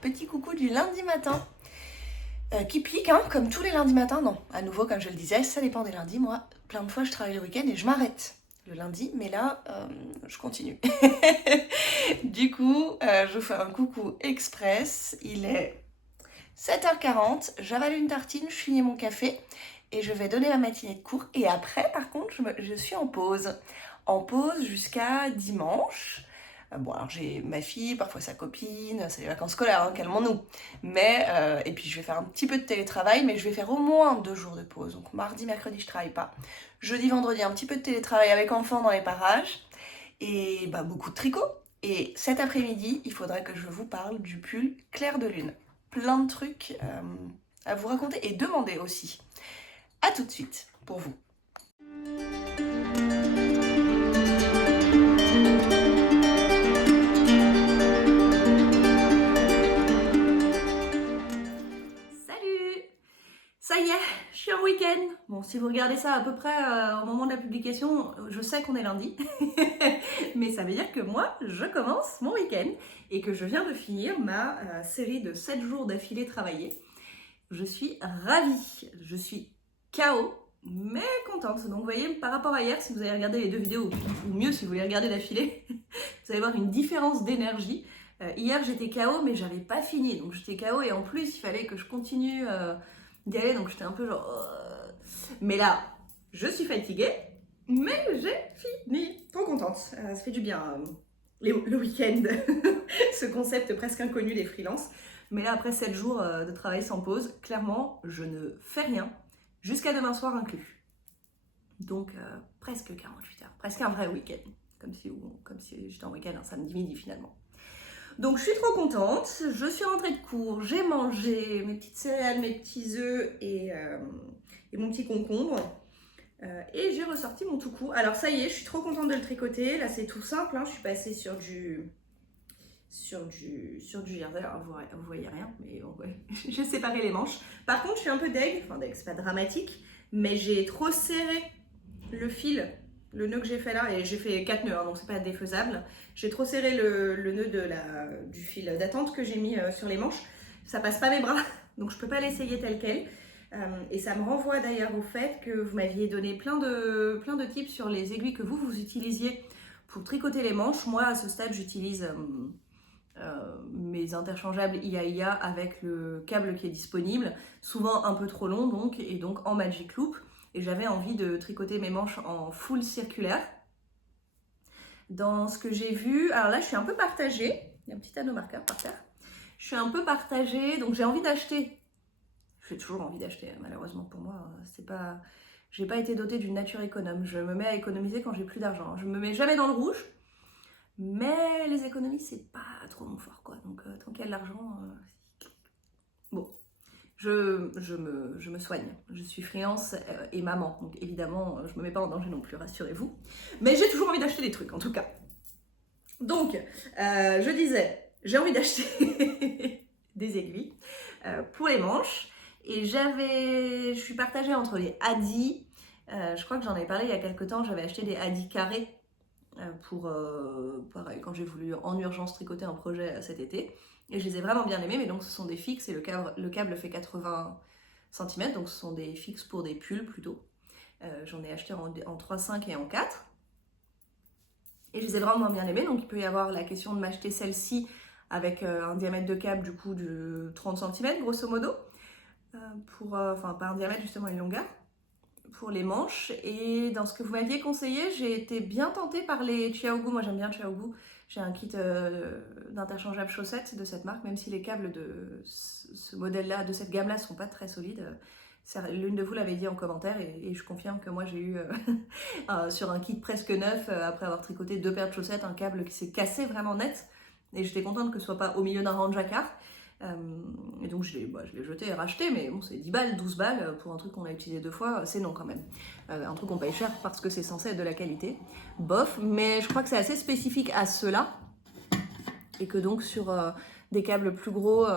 Petit coucou du lundi matin qui pique, hein, comme tous les lundis matins. Non, à nouveau, comme je le disais, ça dépend des lundis. Moi, plein de fois, je travaille le week-end et je m'arrête le lundi, mais là, je continue. Du coup, je vous fais un coucou express. Il est 7h40, j'avale une tartine, je finis mon café et je vais donner ma matinée de cours. Et après, par contre, je suis en pause. En pause jusqu'à dimanche. Bon, alors j'ai ma fille, parfois sa copine, c'est les vacances scolaires, hein, calmons-nous. Mais, et puis je vais faire un petit peu de télétravail, mais je vais faire au moins 2 jours de pause. Donc mardi, mercredi, je travaille pas. Jeudi, vendredi, un petit peu de télétravail avec enfants dans les parages. Et bah, beaucoup de tricot. Et cet après-midi, il faudrait que je vous parle du pull clair de lune. Plein de trucs à vous raconter et demander aussi. A tout de suite pour vous. Salut! Ça y est, je suis en week-end. Bon, si vous regardez ça à peu près au moment de la publication, je sais qu'on est lundi. Mais ça veut dire que moi, je commence mon week-end et que je viens de finir ma série de 7 jours d'affilée travaillés. Je suis ravie, je suis KO, mais contente. Donc vous voyez, par rapport à hier, si vous avez regardé les 2 vidéos, ou mieux si vous les regardez d'affilée, vous allez voir une différence d'énergie. Hier j'étais KO, mais j'avais pas fini, donc j'étais KO et en plus il fallait que je continue d'y aller, donc j'étais un peu genre... Mais là, je suis fatiguée, mais j'ai fini. Trop contente, ça fait du bien le week-end, ce concept presque inconnu des freelances. Mais là, après 7 jours de travail sans pause, clairement, je ne fais rien jusqu'à demain soir inclus. Donc, presque 48 heures, presque un vrai week-end. Comme si j'étais en week-end un samedi midi finalement. Donc, je suis trop contente. Je suis rentrée de cours, j'ai mangé mes petites céréales, mes petits œufs et mon petit concombre. Et j'ai ressorti mon tout court. Alors, ça y est, je suis trop contente de le tricoter. Là, c'est tout simple, hein. Je suis passée sur du jersey, alors vous voyez rien, mais bon, ouais. J'ai séparé les manches. Par contre, je suis un peu deg, enfin deg, c'est pas dramatique, mais j'ai trop serré le fil, le nœud que j'ai fait là, et j'ai fait 4 nœuds, hein, donc c'est pas défaisable. J'ai trop serré le nœud du fil d'attente que j'ai mis sur les manches. Ça passe pas mes bras, donc je peux pas l'essayer tel quel. Et ça me renvoie d'ailleurs au fait que vous m'aviez donné plein de tips sur les aiguilles que vous utilisiez pour tricoter les manches. Moi, à ce stade, j'utilise... mes interchangeables IA avec le câble qui est disponible, souvent un peu trop long donc, et donc en Magic Loop. Et j'avais envie de tricoter mes manches en full circulaire. Dans ce que j'ai vu, alors là je suis un peu partagée, il y a un petit anneau marqueur par terre. Je suis un peu partagée, donc j'ai envie d'acheter. J'ai toujours envie d'acheter, malheureusement pour moi, c'est pas... J'ai pas été dotée d'une nature économe. Je me mets à économiser quand j'ai plus d'argent. Je me mets jamais dans le rouge. Mais les économies, c'est pas trop mon fort, quoi. Donc, tant qu'il y a de l'argent... Bon, je me soigne. Je suis freelance et maman. Donc, évidemment, je me mets pas en danger non plus, rassurez-vous. Mais j'ai toujours envie d'acheter des trucs, en tout cas. Donc, je disais, j'ai envie d'acheter des aiguilles pour les manches. Et je suis partagée entre les Adi. Je crois que j'en avais parlé il y a quelques temps. J'avais acheté des Adi carrés. Pareil, quand j'ai voulu en urgence tricoter un projet cet été. Et je les ai vraiment bien aimés, mais donc ce sont des fixes et le câble fait 80 cm, donc ce sont des fixes pour des pulls plutôt. J'en ai acheté en 3, 5 et en 4. Et je les ai vraiment bien aimés, donc il peut y avoir la question de m'acheter celle-ci avec un diamètre de câble du coup de 30 cm grosso modo, enfin pas un diamètre justement, une longueur. Pour les manches. Et dans ce que vous m'aviez conseillé, j'ai été bien tentée par les Chiaogu. Moi j'aime bien Chiaogu. J'ai un kit d'interchangeables chaussettes de cette marque, même si les câbles de ce modèle-là, de cette gamme-là, sont pas très solides. L'une de vous l'avait dit en commentaire et je confirme que moi j'ai eu sur un kit presque neuf, après avoir tricoté 2 paires de chaussettes, un câble qui s'est cassé vraiment net. Et j'étais contente que ce soit pas au milieu d'un rang de jacquard. Et donc je l'ai jeté et racheté, mais bon, c'est 10 balles, 12 balles pour un truc qu'on a utilisé 2 fois, c'est non quand même. Un truc qu'on paye cher parce que c'est censé être de la qualité. Bof, mais je crois que c'est assez spécifique à ceux-là. Et que donc sur des câbles plus gros,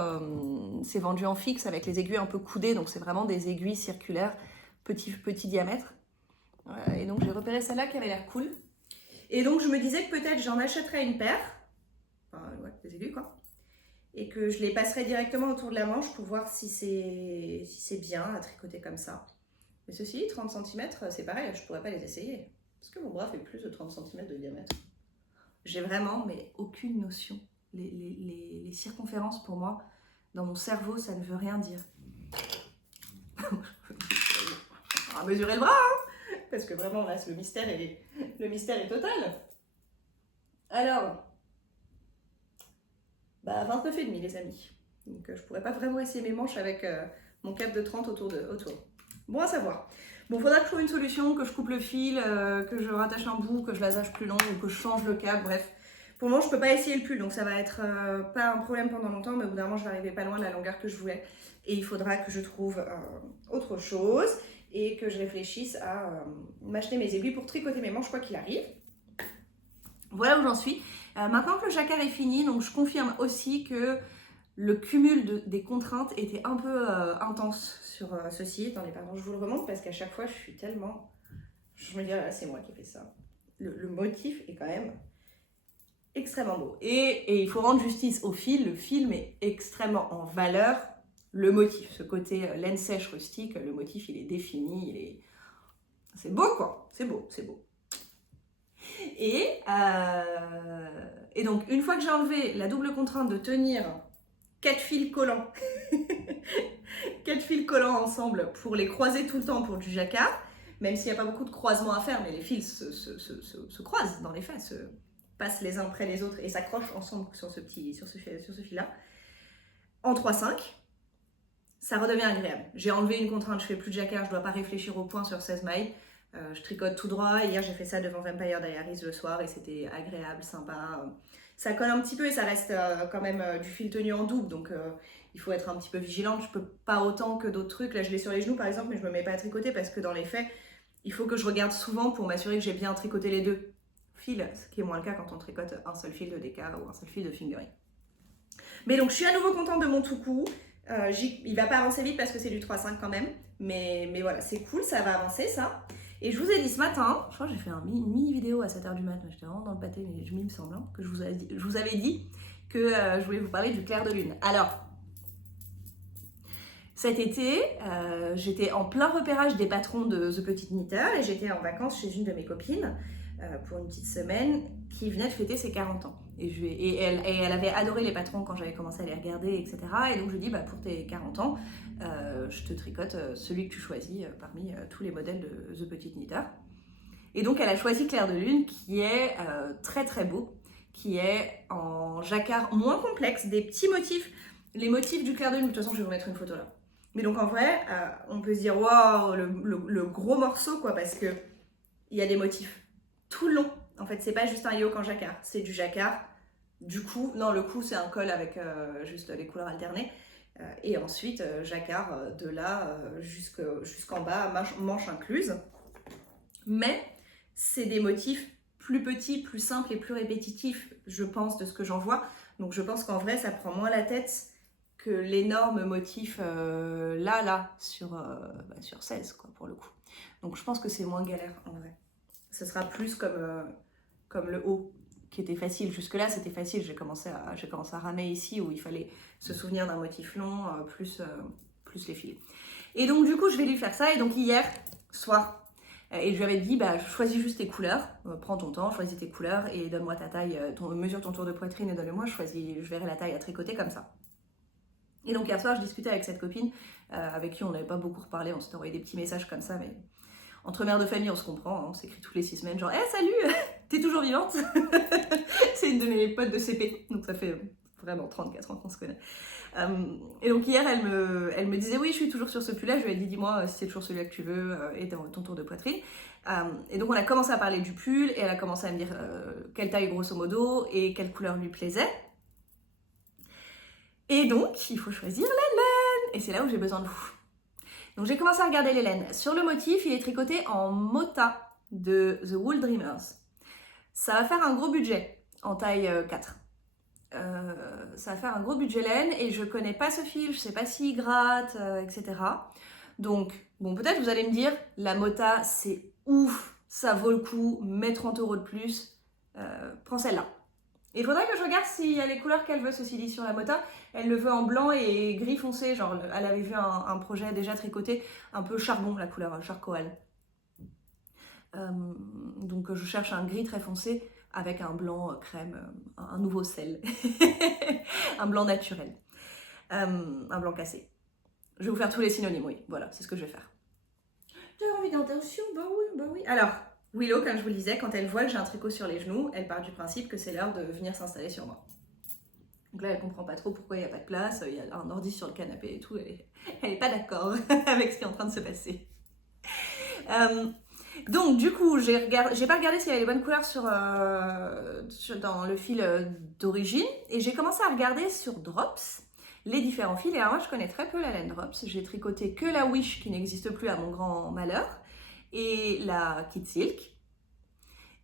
c'est vendu en fixe avec les aiguilles un peu coudées, donc c'est vraiment des aiguilles circulaires, petit diamètre. Et donc j'ai repéré celle-là qui avait l'air cool. Et donc je me disais que peut-être j'en achèterais une paire. Enfin ouais, des aiguilles quoi. et que je les passerai directement autour de la manche pour voir si c'est bien à tricoter comme ça. Mais ceci dit, 30 cm, c'est pareil, je pourrais pas les essayer. Parce que mon bras fait plus de 30 cm de diamètre. J'ai vraiment, mais aucune notion. Les circonférences, pour moi, dans mon cerveau, ça ne veut rien dire. On va mesurer le bras, hein, parce que vraiment, là, le mystère est total. Alors, 29,5 les amis. Donc je pourrais pas vraiment essayer mes manches avec mon cap de 30 autour. Bon à savoir. Bon, faudra que je trouve une solution, que je coupe le fil, que je rattache un bout, que je l'attache plus long ou que je change le cap, bref. Pour le moment, je peux pas essayer le pull, donc ça va être pas un problème pendant longtemps, mais au bout d'un moment, je vais arriver pas loin de la longueur que je voulais. Et il faudra que je trouve autre chose et que je réfléchisse à m'acheter mes aiguilles pour tricoter mes manches quoi qu'il arrive. Voilà où j'en suis. Maintenant que le jacquard est fini, donc je confirme aussi que le cumul des contraintes était un peu intense sur ceci. Attendez, pardon, je vous le remonte parce qu'à chaque fois, je suis tellement... Je me dis, ah, c'est moi qui ai fait ça. Le motif est quand même extrêmement beau. Et il faut rendre justice au fil. Le film est extrêmement en valeur. Le motif, ce côté laine sèche rustique, le motif, il est défini. C'est beau, quoi. C'est beau, c'est beau. Et donc, une fois que j'ai enlevé la double contrainte de tenir 4 fils collants, 4 fils collants ensemble pour les croiser tout le temps pour du jacquard, même s'il n'y a pas beaucoup de croisements à faire, mais les fils se croisent dans les faits, se passent les uns après les autres et s'accrochent ensemble sur ce fil-là. En 3-5, ça redevient agréable. J'ai enlevé une contrainte, je fais plus de jacquard, je ne dois pas réfléchir au point sur 16 mailles. Je tricote tout droit. Hier, j'ai fait ça devant Vampire Diaries le soir et c'était agréable, sympa. Ça colle un petit peu et ça reste quand même du fil tenu en double, donc il faut être un petit peu vigilante. Je peux pas autant que d'autres trucs. Là, je l'ai sur les genoux par exemple, mais je me mets pas à tricoter parce que dans les faits, il faut que je regarde souvent pour m'assurer que j'ai bien tricoté les deux fils, ce qui est moins le cas quand on tricote un seul fil de DK ou un seul fil de fingering. Mais donc, je suis à nouveau contente de mon tout coup. Il va pas avancer vite parce que c'est du 3-5 quand même, mais voilà, c'est cool, ça va avancer ça. Et je vous ai dit ce matin, je crois que j'ai fait une mini vidéo à 7h du matin, j'étais vraiment dans le pâté, mais il me semble hein, que je vous avais dit que je voulais vous parler du clair de lune. Alors, cet été, j'étais en plein repérage des patrons de The Petite Knitter et j'étais en vacances chez une de mes copines pour une petite semaine qui venait de fêter ses 40 ans. Et elle avait adoré les patrons quand j'avais commencé à les regarder, etc. Et donc je lui dis, pour tes 40 ans, je te tricote celui que tu choisis parmi tous les modèles de The Petite Knitter. Et donc elle a choisi Clair de Lune qui est très très beau, qui est en jacquard moins complexe, des petits motifs. Les motifs du Clair de Lune, de toute façon je vais vous mettre une photo là. Mais donc en vrai, on peut se dire, waouh, le gros morceau quoi, parce que il y a des motifs tout le long. En fait, c'est pas juste un yoke en jacquard, c'est du jacquard. Du cou, non, le cou c'est un col avec juste les couleurs alternées. Et ensuite, jacquard de là jusqu'en bas, manche incluse. Mais c'est des motifs plus petits, plus simples et plus répétitifs, je pense, de ce que j'en vois. Donc je pense qu'en vrai, ça prend moins la tête que l'énorme motif sur 16, quoi, pour le coup. Donc je pense que c'est moins galère, en vrai. Ce sera plus comme le haut, qui était facile. Jusque-là, c'était facile. J'ai commencé à ramer ici, où il fallait se souvenir d'un motif long, plus les fils. Et donc, du coup, je vais lui faire ça. Et donc, hier soir, et je lui avais dit, choisis juste tes couleurs, prends ton temps, choisis tes couleurs et donne-moi ta taille, mesure ton tour de poitrine et donne-le-moi, je verrai la taille à tricoter comme ça. Et donc, hier soir, je discutais avec cette copine, avec qui on n'avait pas beaucoup reparlé, on s'était envoyé des petits messages comme ça, mais... Entre mères de famille, on se comprend, hein, on s'écrit toutes les 6 semaines, genre hey, « salut, t'es toujours vivante ?» C'est une de mes potes de CP, donc ça fait vraiment 34 ans qu'on se connaît. Et donc hier, elle me disait « oui, je suis toujours sur ce pull-là », je lui ai dit « dis-moi si c'est toujours celui-là que tu veux et ton tour de poitrine ». Et donc on a commencé à parler du pull et elle a commencé à me dire quelle taille grosso modo et quelle couleur lui plaisait. Et donc, il faut choisir la laine, et c'est là où j'ai besoin de vous. Donc j'ai commencé à regarder les laines. Sur le motif, il est tricoté en Mota de The Wool Dreamers. Ça va faire un gros budget en taille 4. Ça va faire un gros budget laine et je connais pas ce fil, je sais pas s'il gratte, etc. Donc, bon, peut-être vous allez me dire, la Mota c'est ouf, ça vaut le coup, mets 30 € de plus, prends celle-là. Et il faudrait que je regarde s'il y a les couleurs qu'elle veut, ceci dit, sur la Mota. Elle le veut en blanc et gris foncé, genre elle avait vu un projet déjà tricoté, un peu charbon, la couleur charcoal. Donc je cherche un gris très foncé avec un blanc crème, un nouveau sel, un blanc naturel, un blanc cassé. Je vais vous faire tous les synonymes, oui, voilà, c'est ce que je vais faire. J'ai envie d'intention, bah oui. Alors, Willow, comme je vous le disais, quand elle voit que j'ai un tricot sur les genoux, elle part du principe que c'est l'heure de venir s'installer sur moi. Donc là, elle comprend pas trop pourquoi il n'y a pas de place, il y a un ordi sur le canapé et tout, elle est pas d'accord avec ce qui est en train de se passer. Donc du coup, j'ai pas regardé s'il y avait les bonnes couleurs dans le fil d'origine, et j'ai commencé à regarder sur Drops les différents fils. Et alors moi, je connais très peu la laine Drops. J'ai tricoté que la Wish, qui n'existe plus à mon grand malheur, et la Kid Silk.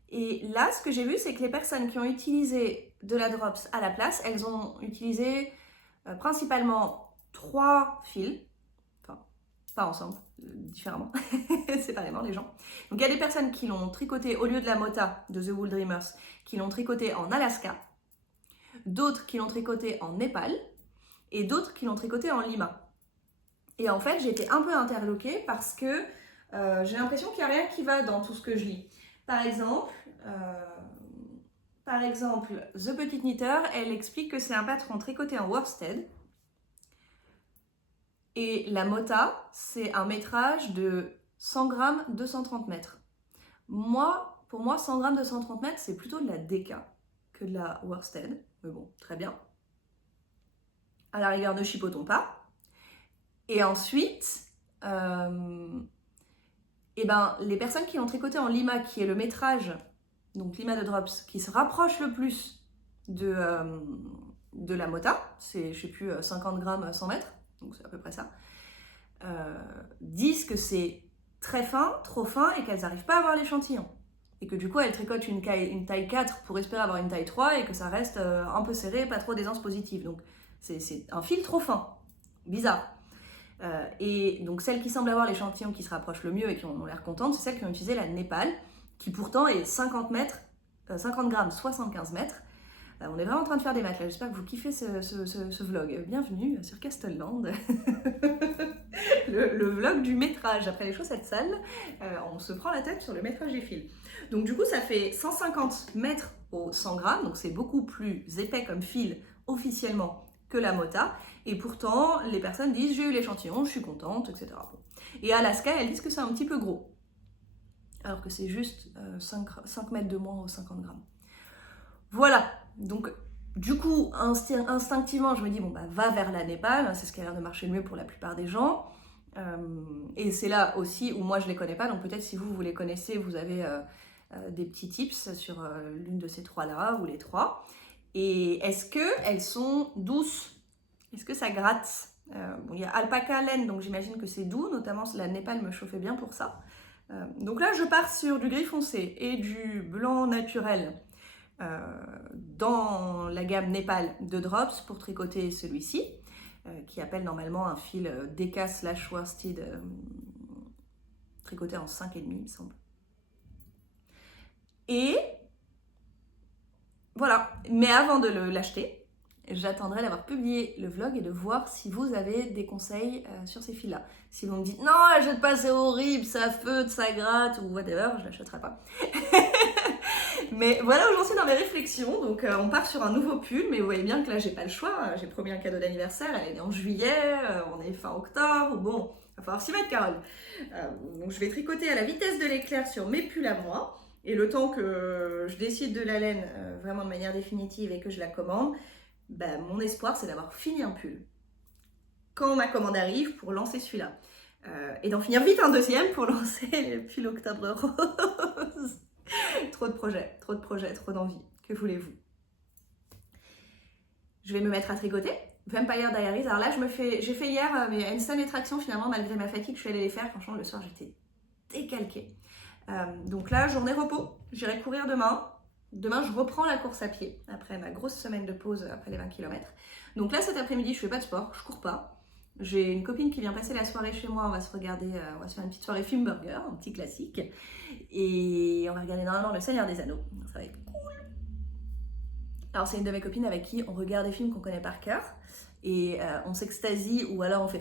Et là, ce que j'ai vu, c'est que les personnes qui ont utilisé de la Drops à la place, elles ont utilisé principalement 3 fils, enfin, pas ensemble, différemment, séparément les gens. Donc il y a des personnes qui l'ont tricoté au lieu de la Mota de The Wool Dreamers, qui l'ont tricoté en Alaska, d'autres qui l'ont tricoté en Népal, et d'autres qui l'ont tricoté en Lima. Et en fait, j'ai été un peu interloquée parce que j'ai l'impression qu'il n'y a rien qui va dans tout ce que je lis. Par exemple, The Petite Knitter, elle explique que c'est un patron tricoté en worsted. Et la Mota, c'est un métrage de 100 grammes, 230 mètres. Pour moi, 100 grammes, 230 mètres, c'est plutôt de la DK que de la worsted. Mais bon, très bien. À la rigueur, ne chipotons pas. Et ensuite, les personnes qui l'ont tricoté en Lima, qui est le métrage, donc Lima de Drops, qui se rapproche le plus de la Mota, c'est, je sais plus, 50 grammes, 100 mètres, donc c'est à peu près ça, disent que c'est très fin, trop fin, et qu'elles n'arrivent pas à avoir l'échantillon. Et que du coup, elles tricotent une taille 4 pour espérer avoir une taille 3, et que ça reste un peu serré, pas trop d'aisance positive. Donc c'est un fil trop fin, bizarre. Et donc celles qui semblent avoir l'échantillon qui se rapproche le mieux et qui ont l'air contentes, c'est celles qui ont utilisé la Népal, qui pourtant est 50 grammes, 75 mètres. On est vraiment en train de faire des maths là, j'espère que vous kiffez ce vlog. Bienvenue sur Castellland, le vlog du métrage. Après les chaussettes sales, on se prend la tête sur le métrage des fils. Donc du coup ça fait 150 mètres au 100 grammes, donc c'est beaucoup plus épais comme fil officiellement que la Mota, et pourtant les personnes disent j'ai eu l'échantillon, je suis contente, etc. Bon. Et à Alaska, elles disent que c'est un petit peu gros, alors que c'est juste 5 mètres de moins aux 50 grammes. Voilà, donc du coup, instinctivement, je me dis, bon bah va vers la Népal, c'est ce qui a l'air de marcher le mieux pour la plupart des gens. Et c'est là aussi où moi je les connais pas, donc peut-être si vous les connaissez, vous avez des petits tips sur l'une de ces trois-là, ou les trois. Et est-ce qu'elles sont douces? Est-ce que ça gratte? Bon, il y a alpaca, laine, donc j'imagine que c'est doux, notamment la Népal me chauffait bien pour ça. Donc là, je pars sur du gris foncé et du blanc naturel dans la gamme Népal de Drops pour tricoter celui-ci, qui appelle normalement un fil DK/worsted tricoté en 5,5, il me semble. Et voilà, mais avant de l'acheter, j'attendrai d'avoir publié le vlog et de voir si vous avez des conseils sur ces fils-là. Si vous me dites non, achète pas, c'est horrible, ça feutre, ça gratte ou whatever, je l'achèterai pas. Mais voilà où j'en suis dans mes réflexions. Donc on part sur un nouveau pull, mais vous voyez bien que là j'ai pas le choix. J'ai promis un cadeau d'anniversaire, elle est née en juillet, on est fin octobre, bon, il va falloir s'y mettre, Carole. Donc je vais tricoter à la vitesse de l'éclair sur mes pulls à moi. Et le temps que je décide de la laine vraiment de manière définitive et que je la commande, mon espoir c'est d'avoir fini un pull quand ma commande arrive pour lancer celui-là. Et d'en finir vite un deuxième pour lancer le pull Octobre Rose. Trop de projets, trop d'envie. Que voulez-vous? Je vais me mettre à tricoter. Vampire Diaries. Alors là, j'ai fait hier, mais une seule traction finalement, malgré ma fatigue, je suis allée les faire. Franchement, le soir, j'étais décalquée. Donc là, journée repos. J'irai courir demain. Demain, je reprends la course à pied après ma grosse semaine de pause après les 20 km. Donc là, cet après-midi, je fais pas de sport, je cours pas. J'ai une copine qui vient passer la soirée chez moi, on va se faire une petite soirée film burger, un petit classique. Et on va regarder normalement Le Seigneur des Anneaux, ça va être cool. Alors c'est une de mes copines avec qui on regarde des films qu'on connaît par cœur et on s'extasie ou alors on fait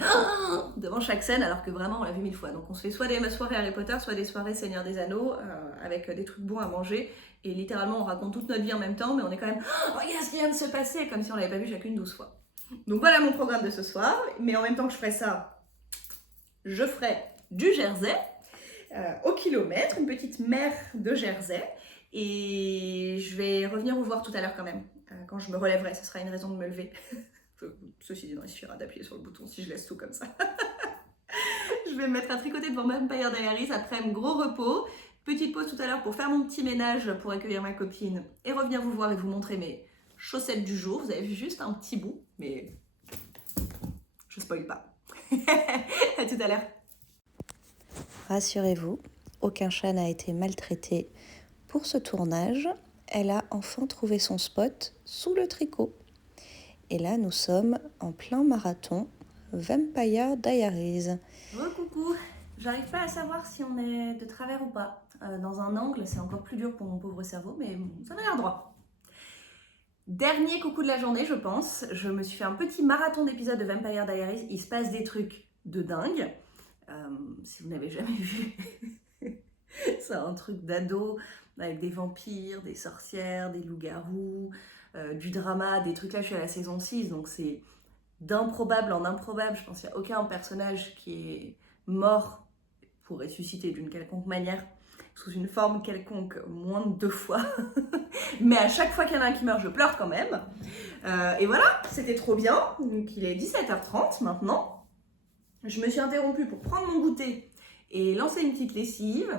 devant chaque scène alors que vraiment on l'a vu 1000 fois. Donc on se fait soit des soirées Harry Potter, soit des soirées Seigneur des Anneaux avec des trucs bons à manger et littéralement on raconte toute notre vie en même temps mais on est quand même regarde ce qui vient de se passer comme si on l'avait pas vu chacune 12 fois. Donc voilà mon programme de ce soir, mais en même temps que je ferai ça, je ferai du Jersey au kilomètre, une petite mer de Jersey. Et je vais revenir vous voir tout à l'heure quand même. Quand je me relèverai, ce sera une raison de me lever. Ceci dit, il suffira d'appuyer sur le bouton si je laisse tout comme ça. Je vais me mettre à tricoter devant Vampire Diaries après un gros repos. Petite pause tout à l'heure pour faire mon petit ménage pour accueillir ma copine et revenir vous voir et vous montrer mes chaussettes du jour. Vous avez vu juste un petit bout, mais je spoil pas. À tout à l'heure. Rassurez-vous, aucun chat n'a été maltraité. Pour ce tournage, elle a enfin trouvé son spot sous le tricot. Et là, nous sommes en plein marathon Vampire Diaries. Coucou, j'arrive pas à savoir si on est de travers ou pas. Dans un angle, c'est encore plus dur pour mon pauvre cerveau, mais ça m'a l'air droit. Dernier coucou de la journée, je pense. Je me suis fait un petit marathon d'épisodes de Vampire Diaries. Il se passe des trucs de dingue. Si vous n'avez jamais vu, c'est un truc d'ado avec des vampires, des sorcières, des loups-garous, du drama, des trucs là. Je suis à la saison 6, donc c'est d'improbable en improbable. Je pense qu'il n'y a aucun personnage qui est mort pour ressusciter d'une quelconque manière, sous une forme quelconque, moins de 2 fois. Mais à chaque fois qu'il y en a un qui meurt, je pleure quand même. Et voilà, c'était trop bien. Donc il est 17h30 maintenant. Je me suis interrompue pour prendre mon goûter et lancer une petite lessive.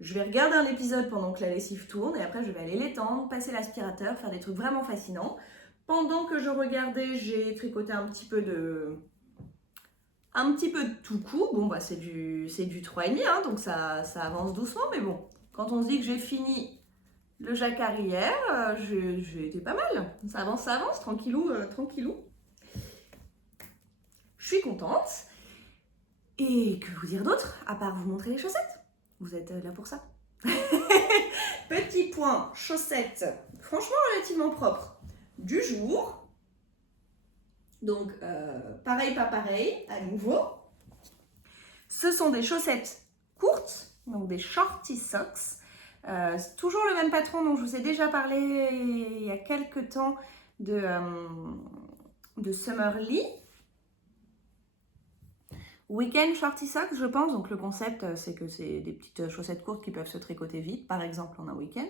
Je vais regarder un épisode pendant que la lessive tourne et après je vais aller l'étendre, passer l'aspirateur, faire des trucs vraiment fascinants. Pendant que je regardais, j'ai tricoté un petit peu de tout coup. Bon bah c'est du 3,5 hein, donc ça avance doucement, mais bon, quand on se dit que j'ai fini le jacquard hier, j'ai été pas mal. Ça avance, tranquillou, tranquillou. Je suis contente. Et que vous dire d'autre, à part vous montrer les chaussettes? Vous êtes là pour ça. Petit point, chaussettes, franchement relativement propres du jour. Donc, pareil, pas pareil, à nouveau. Ce sont des chaussettes courtes, donc des shorty socks. C'est toujours le même patron dont je vous ai déjà parlé il y a quelques temps de Summerlee. Weekend shorty socks, je pense. Donc le concept, c'est que c'est des petites chaussettes courtes qui peuvent se tricoter vite, par exemple en un week-end.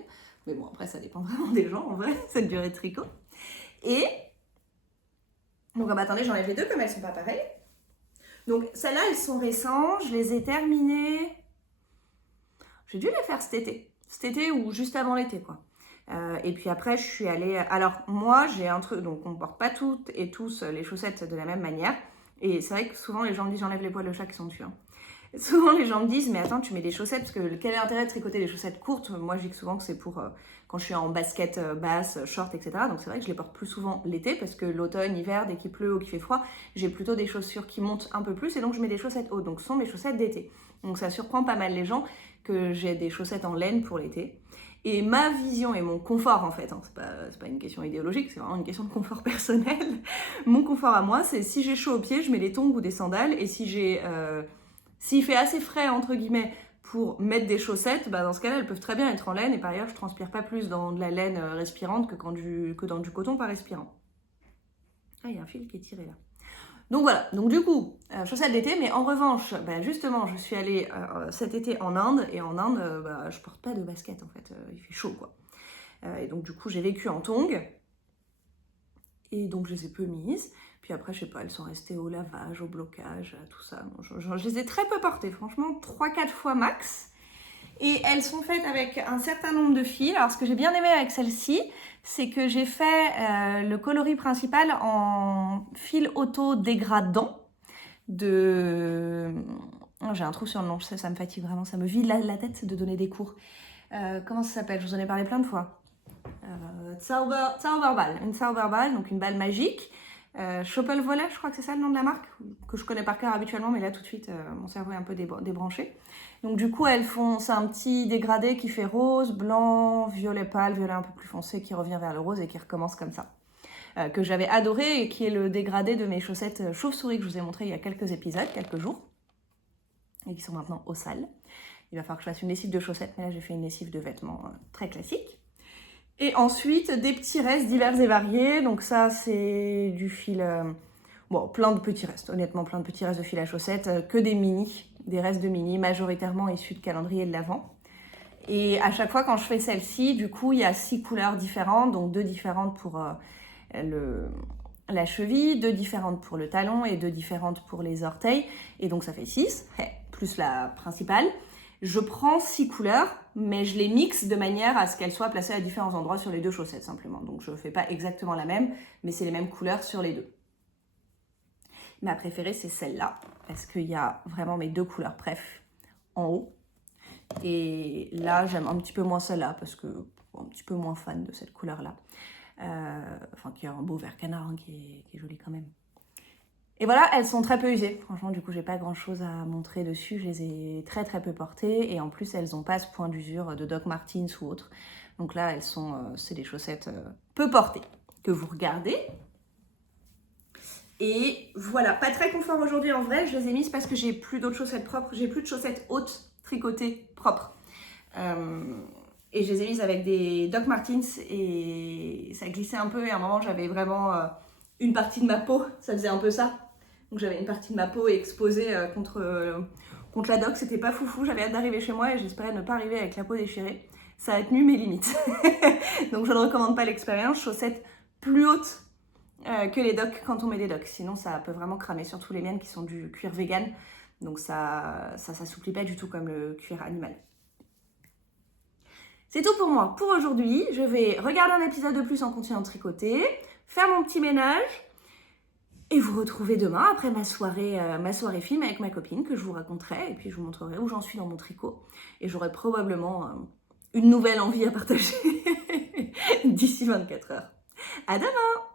Mais bon, après, ça dépend vraiment des gens, en vrai, cette durée de tricot. Et, donc attendez, j'enlève les deux comme elles sont pas pareilles. Donc celles-là, elles sont récentes, je les ai terminées. J'ai dû les faire cet été ou juste avant l'été, quoi. Et puis après, je suis allée... Alors, moi, j'ai un truc... Donc, on ne porte pas toutes et tous les chaussettes de la même manière. Et c'est vrai que souvent, les gens me disent, j'enlève les poils de chat qui sont dessus. Hein. Souvent, les gens me disent, mais attends, tu mets des chaussettes, parce que quel est l'intérêt de tricoter des chaussettes courtes? Moi, je dis que souvent que c'est pour quand je suis en basket basse, short, etc. Donc, c'est vrai que je les porte plus souvent l'été, parce que l'automne, hiver, dès qu'il pleut ou qu'il fait froid, j'ai plutôt des chaussures qui montent un peu plus, et donc je mets des chaussettes hautes. Donc, ce sont mes chaussettes d'été. Donc, ça surprend pas mal les gens que j'ai des chaussettes en laine pour l'été. Et ma vision et mon confort, en fait, hein, c'est pas une question idéologique, c'est vraiment une question de confort personnel. Mon confort à moi, c'est si j'ai chaud aux pieds, je mets des tongs ou des sandales. Et si s'il fait assez frais, entre guillemets, pour mettre des chaussettes, bah dans ce cas-là, elles peuvent très bien être en laine. Et par ailleurs, je transpire pas plus dans de la laine respirante que dans du coton pas respirant. Ah, il y a un fil qui est tiré là. Donc voilà, donc du coup, chaussettes d'été, mais en revanche, bah justement, je suis allée cet été en Inde, et en Inde, bah, je porte pas de basket en fait, il fait chaud quoi. Et donc du coup, j'ai vécu en tongs, et donc je les ai peu mises, puis après, je sais pas, elles sont restées au lavage, au blocage, tout ça. Je les ai très peu portées, franchement, 3-4 fois max. Et elles sont faites avec un certain nombre de fils. Alors, ce que j'ai bien aimé avec celle-ci, c'est que j'ai fait le coloris principal en fil auto-dégradant de... Oh, j'ai un trou sur le nom, ça me fatigue vraiment, ça me vide la tête de donner des cours. Comment ça s'appelle? Je vous en ai parlé plein de fois. Zauberball, une Zauberball, donc une balle magique. Choppel Volet, je crois que c'est ça le nom de la marque, que je connais par cœur habituellement, mais là tout de suite mon cerveau est un peu débranché. Donc du coup c'est un petit dégradé qui fait rose, blanc, violet pâle, violet un peu plus foncé, qui revient vers le rose et qui recommence comme ça. Que j'avais adoré et qui est le dégradé de mes chaussettes chauve-souris que je vous ai montré il y a quelques épisodes, quelques jours, et qui sont maintenant au sale. Il va falloir que je fasse une lessive de chaussettes, mais là j'ai fait une lessive de vêtements très classique. Et ensuite, des petits restes divers et variés. Donc ça, c'est du fil... bon, plein de petits restes, honnêtement, plein de petits restes de fil à chaussettes, que des mini, des restes de mini, majoritairement issus de calendrier de l'Avent. Et à chaque fois, quand je fais celle-ci, du coup, il y a 6 couleurs différentes, donc 2 différentes pour la cheville, 2 différentes pour le talon et 2 différentes pour les orteils. Et donc ça fait 6, plus la principale. Je prends 6 couleurs, mais je les mixe de manière à ce qu'elles soient placées à différents endroits sur les 2 chaussettes simplement. Donc je ne fais pas exactement la même, mais c'est les mêmes couleurs sur les 2. Ma préférée, c'est celle-là, parce qu'il y a vraiment mes 2 couleurs préf en haut. Et là, j'aime un petit peu moins celle-là, parce que un petit peu moins fan de cette couleur-là. Qui a un beau vert canard, hein, qui est joli quand même. Et voilà, elles sont très peu usées. Franchement, du coup, j'ai pas grand-chose à montrer dessus. Je les ai très très peu portées. Et en plus, elles n'ont pas ce point d'usure de Doc Martens ou autre. Donc là, c'est des chaussettes peu portées que vous regardez. Et voilà, pas très confort aujourd'hui en vrai. Je les ai mises parce que j'ai plus d'autres chaussettes propres. J'ai plus de chaussettes hautes tricotées propres. Et je les ai mises avec des Doc Martens et ça glissait un peu. Et à un moment, j'avais vraiment une partie de ma peau. Ça faisait un peu ça. Donc j'avais une partie de ma peau exposée contre la Doc. C'était pas foufou. J'avais hâte d'arriver chez moi et j'espérais ne pas arriver avec la peau déchirée. Ça a tenu mes limites. Donc je ne recommande pas l'expérience. Chaussettes plus hautes que les Doc quand on met des Docs. Sinon, ça peut vraiment cramer. Surtout les miennes qui sont du cuir vegan. Donc ça s'assouplit pas du tout comme le cuir animal. C'est tout pour moi pour aujourd'hui. Je vais regarder un épisode de plus en continuant de tricoter, faire mon petit ménage et vous retrouver demain après ma soirée film avec ma copine que je vous raconterai et puis je vous montrerai où j'en suis dans mon tricot et j'aurai probablement une nouvelle envie à partager d'ici 24 heures. À demain!